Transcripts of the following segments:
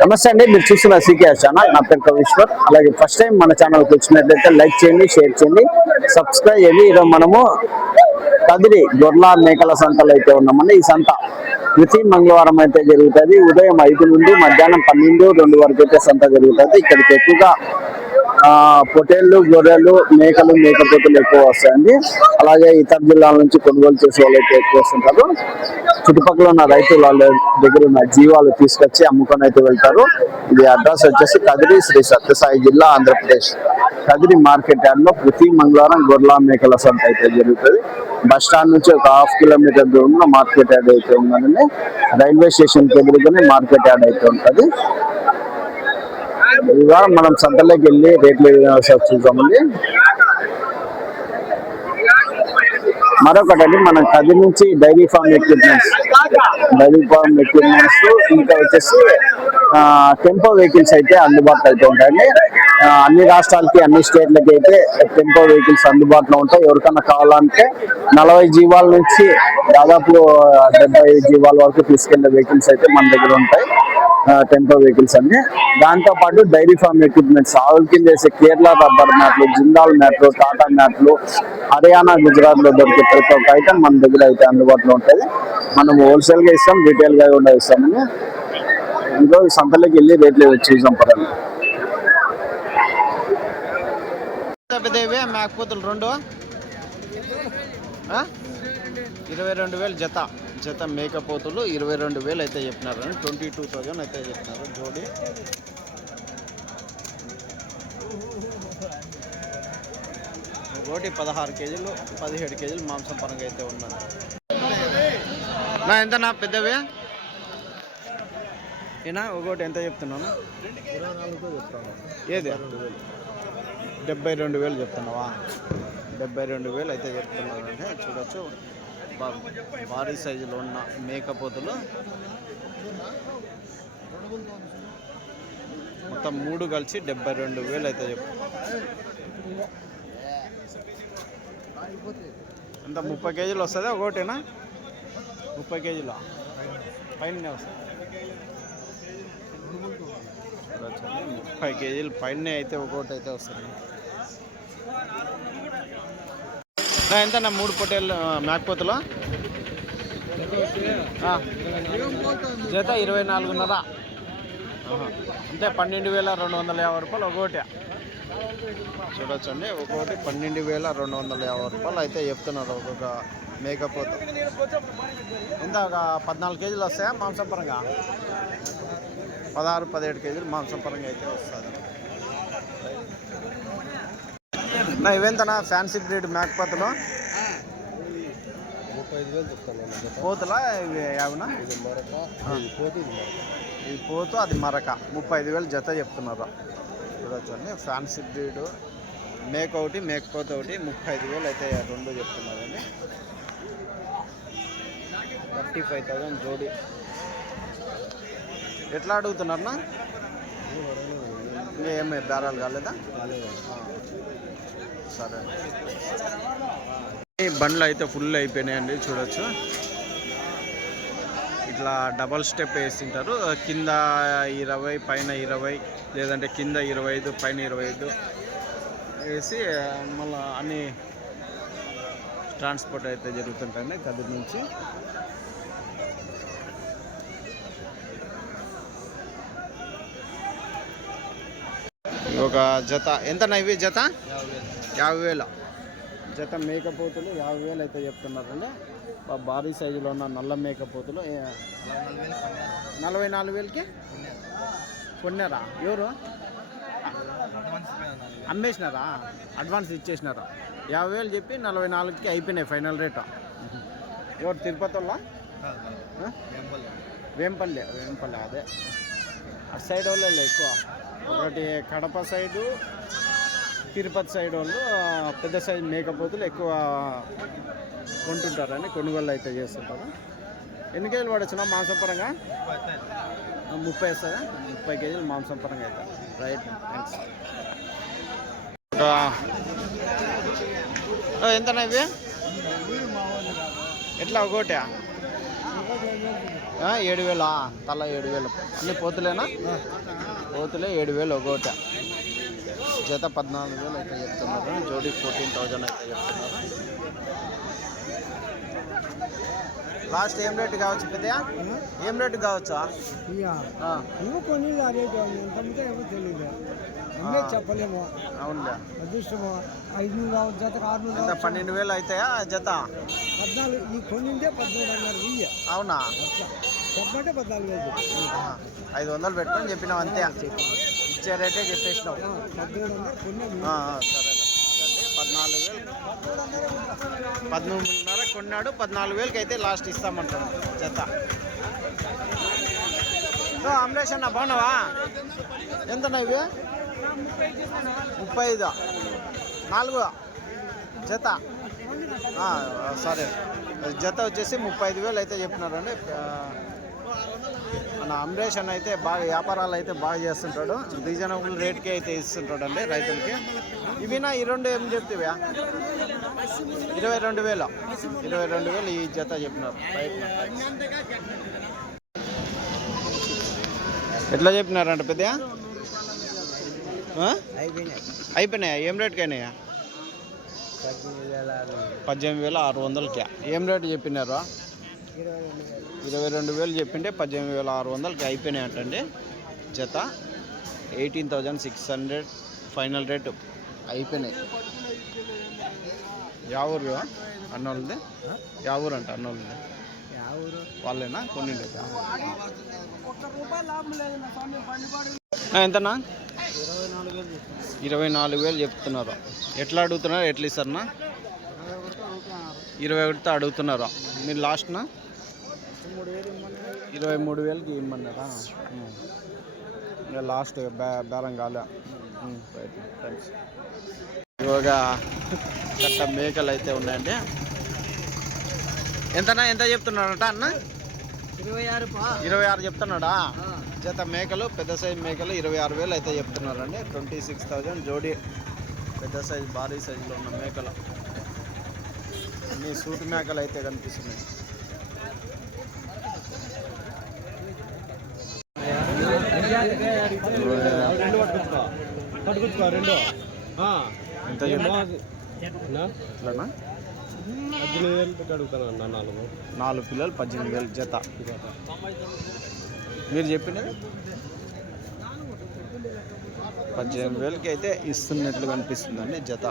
నమస్తే అండి మీరు చూస్తున్న సీకేఎస్ ఛానల్. నా పేరు కవీశ్వర్ అలాగే ఫస్ట్ టైం మన ఛానల్కి వచ్చినట్లయితే లైక్ చేయండి షేర్ చేయండి సబ్స్క్రైబ్ చేయండి. ఈరోజు మనము కదిరి గొర్ల మేకల సంతలో అయితే ఉన్నామండి. ఈ సంత ప్రతి మంగళవారం అయితే జరుగుతుంది. ఉదయం ఐదు నుండి మధ్యాహ్నం పన్నెండు రెండు వరకు అయితే సంత జరుగుతుంది. ఇక్కడికి ఎక్కువగా పొటేళ్ళు గొర్రెలు మేకలు మేకపోతులు ఎక్కువ వస్తాయండి. అలాగే ఇతర జిల్లాల నుంచి కొనుగోలు చేసే వాళ్ళు అయితే ఎక్కువ వస్తుంటారు. చుట్టుపక్కల ఉన్న రైతులు వాళ్ళ దగ్గర ఉన్న జీవాలు తీసుకొచ్చి అమ్ముకొని అయితే వెళ్తారు. ఇది అడ్రస్ వచ్చేసి కదిరి శ్రీ సత్యసాయి జిల్లా ఆంధ్రప్రదేశ్. కదిరి మార్కెట్ యార్డ్లో ప్రతి మంగళవారం గొర్రెల మేకల సంత అయితే జరుగుతుంది. బస్ స్టాండ్ నుంచి ఒక హాఫ్ కిలోమీటర్ దూరంలో మార్కెట్ యార్డ్ అయితే ఉందండి. రైల్వే స్టేషన్కి ఎదురుగానే మార్కెట్ యార్డ్ అయితే ఉంటుంది. ఇవాళ మనం సంతలోకి వెళ్ళి రేట్లు ఏ చూద్దామండి. మరొకటండి మనం కది నుంచి dairy farm equipments dairy farm equipments ఇంకా వచ్చేసి టెంపో వెహికల్స్ అయితే అందుబాటులో అయితే ఉంటాయండి. అన్ని రాష్ట్రాలకి అన్ని స్టేట్లకి అయితే టెంపో వెహికల్స్ అందుబాటులో ఉంటాయి. ఎవరికైనా కావాలంటే నలభై జీవాల నుంచి దాదాపు డెబ్బై జీవాల వరకు తీసుకెళ్ళే వెహికల్స్ అయితే మన దగ్గర ఉంటాయి. టెంపో వెహికల్స్ అన్ని. దాంతో పాటు డైరీ ఫార్మ్ ఎక్విప్మెంట్స్ ఆవుల కింద వేసే కేరళ రబ్బర్ మ్యాట్లు జిందాల్ మ్యాట్లు టాటా మ్యాట్లు హర్యానా గుజరాత్లో దొరికే ప్రతి ఒక్క ఐటమ్ మన దగ్గర అయితే అందుబాటులో ఉంటుంది. మనం హోల్సేల్గా ఇస్తాం రీటైల్గా కూడా ఇస్తామని. ఇదో సంతలోకి వెళ్ళి రేట్లు చూసాం పడాలి పెద్దవి మేకపోతులు రెండు. ఇరవై రెండు వేలు జత. జత మేకపోతులు ఇరవై రెండు వేలు అయితే చెప్పినారు ట్వంటీ టూ థౌజండ్ అయితే చెప్పినారు జోడి. ఒకటి పదహారు కేజీలు పదిహేడు కేజీలు మాంసం పరంగా అయితే ఉన్నది. నా ఎంత నా పెద్దవి? ఏనా ఒకటి ఎంత చెప్తున్నాను? ఏది? డెబ్బై రెండు వేలు చెప్తున్నావా? డెబ్బై రెండు వేలు అయితే చెప్తున్నారు అంటే చూడొచ్చు. భారీ సైజులో ఉన్న మేకపోతులు. మొత్తం మూడు కలిసి డెబ్బై రెండు వేలు అయితే చెప్పు. ఎంత? ముప్పై కేజీలు వస్తుందా? ఒకటేనా? ముప్పై కేజీలు? పైన వస్తుంది? ముప్పై కేజీలు పైన అయితే ఒకటి అయితే వస్తుంది నా ఎంత నా మూడు పొట్టేళ్ళు మేకపోతులు జత ఇరవై నాలుగున్నర. అంటే పన్నెండు వేల రెండు వందల యాభై రూపాయలు ఒకటి చూడొచ్చండి ఒకటి పన్నెండు వేల రెండు వందల యాభై రూపాయలు అయితే చెప్తున్నారు ఒక్కొక్క మేకపోత ఎంత ఒక పద్నాలుగు కేజీలు వస్తాయా మాంసం పరంగా? పదహారు పదిహేడు కేజీలు మాంసం పరంగా అయితే వస్తుంది. నా ఇవెంతనా ఫ్యాన్సీ బ్రీడ్ మేకపోతలు ముప్పై ఐదు వేలు పోతులా? ఇవి యావనా? ఇది పోతే ఇది పోతు అది మరక. ముప్పై ఐదు వేలు జత చెప్తున్నారు. చూడొచ్చండి ఫ్యాన్సీ బ్రీడ్ మేక ఒకటి మేకపోత ఒకటి ముప్పై ఐదు వేలు అయితే రెండు చెప్తున్నారండి. థర్టీ ఫైవ్ థౌసండ్ జోడి. ఎట్లా అడుగుతున్నారన్నా ఏమి బేరాలు కాలేదా? సరే. బండ్లు అయితే ఫుల్ అయిపోయినాయండి చూడొచ్చు. ఇట్లా డబల్ స్టెప్ వేసింటారు కింద ఇరవై పైన ఇరవై లేదంటే కింద ఇరవై ఐదు పైన ఇరవై ఐదు వేసి మళ్ళీ అన్ని ట్రాన్స్పోర్ట్ అయితే జరుగుతుంటాయండి కదిరి నుంచి. ఒక జత. ఎంత ఇవి జత? యాభై వేలు. జత మేకపోతులు యాభై వేలు అయితే చెప్తున్నారండి. భారీ సైజులో ఉన్న నల్ల మేకపోతులు. నలభై నాలుగు వేలకి? కొన్నారా? ఎవరు? అమ్మేసినారా? అడ్వాన్స్ ఇచ్చేసినారా? యాభై వేలు చెప్పి నలభై నాలుగుకి అయిపోయినాయి ఫైనల్ రేటు. ఎవరు? తిరుపతి వాళ్ళ వేంపల్లి. వేంపల్లి. అదే. అటు సైడ్ వాళ్ళు ఎక్కువ. ఒకటి కడప సైడు తిరుపతి సైడ్ వాళ్ళు పెద్ద సైజ్ మేకపోతులు ఎక్కువ కొంటుంటారని కొనుగోలు అయితే చేస్తుంటారు. ఎన్ని కేజీలు పడొచ్చిన మాంసం పరంగా ముప్పై వస్తుందా ముప్పై కేజీలు మాంసం పరంగా అయితే రైట్ థ్యాంక్స్ ఎంత ఇవి? ఎట్లా ఒకటి ఏడు వేలా తల ఏడు వేలు. అన్ని పోతులేనా? పోతులే ఏడు వేలు ఒకటి జత పద్నాలుగు వేలు అయితే చెప్తున్నారు. జోడీ ఫోర్టీన్ థౌజండ్ అయితే చెప్తున్నారు. లాస్ట్ ఏం రేటు కావచ్చు పెద్దయా ఏం రేటు కావచ్చా? నువ్వు కొన్ని రేటు ఎంత అమ్మితే ఏమో తెలియదు అమ్మే చెప్పలేము. అవునులే. అదృష్టము. ఐదు నూరు రావచ్చు జతకు ఆరు నూరు పన్నెండు వేలు అవుతాయా జత? పద్నాలుగు ఈ కొన్నింటే పద్నాలుగు అన్నారు వెయ్యి. అవునా? పద్నాలుగు వేలు. ఐదు వందలు పెట్టుకొని చెప్పినావు అంతే. ఇచ్చే రేటే చెప్పేసినావు. పద్మూడు వందలు కొన్ని ఆ, ఆ, సరేలే అదండి పద్నాలుగు వేలు. పదమూడున్నర కొన్నాడు పద్నాలుగు వేలకి అయితే లాస్ట్ ఇస్తామంటాడు జత. అమరేష్ అన్న బాగున్నావా? ఎంతన్నా ఇవి? ముప్పై ఐదు నాలుగు. జత. సరే. జత వచ్చేసి ముప్పై ఐదు వేలు అయితే చెప్పినారండి మన అమరేష్ అని అయితే బాగా వ్యాపారాలు అయితే బాగా చేస్తుంటాడు. రీజనబుల్ రేట్కి అయితే ఇస్తుంటాడు అండి రైతులకి. ఇవినా ఈ రెండు ఏం చెప్తావా? ఇరవై రెండు వేలు. ఇరవై రెండు వేలు ఈ జత చెప్పినారు. ఎట్లా చెప్పినారంట పెద్ద అయిపోయినాయా? ఏం రేట్కి అయినాయా? పద్దెనిమిది వేల ఆరు పద్దెనిమిది వేల ఆరు వందలకి. ఏం రేటు చెప్పినారు? ఇరవై రెండు వేలు చెప్పింటే పద్దెనిమిది వేల ఆరు వందలకి అయిపోయినాయంటండి. జత eighteen thousand six hundred final rate అయిపోయినాయి. యావూరు అన్నోళ్ళది? యావూరు అంట అన్నోళ్ళది. వాళ్ళేనా? కొన్ని ఎంతనా ఇరవై నాలుగు వేలు చెప్తున్నారు. ఎట్లా అడుగుతున్నారు? ఎట్లా ఇస్తారన్నా? ఇరవై ఒకటితో అడుగుతున్నారు. మీరు లాస్ట్నా? ఇరవై మూడు వేలకి ఇమ్మన్నారా. ఇంకా లాస్ట్ బే బేరం కాలే. ఉం, రైట్ థ్యాంక్స్ ఇవాగ కట్ట మేకలు అయితే ఉన్నాయండి. ఎంతనా ఎంత చెప్తున్నాడట అన్న? ఇరవై ఆరు పా. ఇరవై ఆరు చెప్తున్నాడా? జత మేకలు పెద్ద సైజు మేకలు ఇరవై ఆరు వేలు అయితే చెప్తున్నారండి. ట్వంటీ సిక్స్ థౌజండ్ జోడీ పెద్ద సైజు భారీ సైజులో ఉన్న మేకలు. అన్ని సూటి మేకలు అయితే కనిపిస్తున్నాయి. పట్టుకొచ్చుకో రెండు ఎంత పద్దెనిమిది వేలు పెట్టి అడుగుతాను అన్న నాలుగు. నాలుగు పిల్లలు పద్దెనిమిది వేలు జత. మీరు చెప్పినది పద్దెనిమిది వేలకి అయితే ఇస్తున్నట్లు కనిపిస్తుందండి జత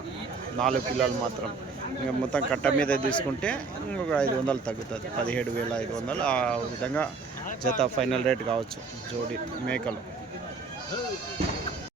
నాలుగు పిల్లలు మాత్రం ఇంకా మొత్తం కట్ట మీద తీసుకుంటే ఇంకొక ఐదు వందలు తగ్గుతుంది. పదిహేడు వేల ఐదు వందలు ఆ విధంగా జత ఫైనల్ రేట్ కావచ్చు జోడి మేకలు.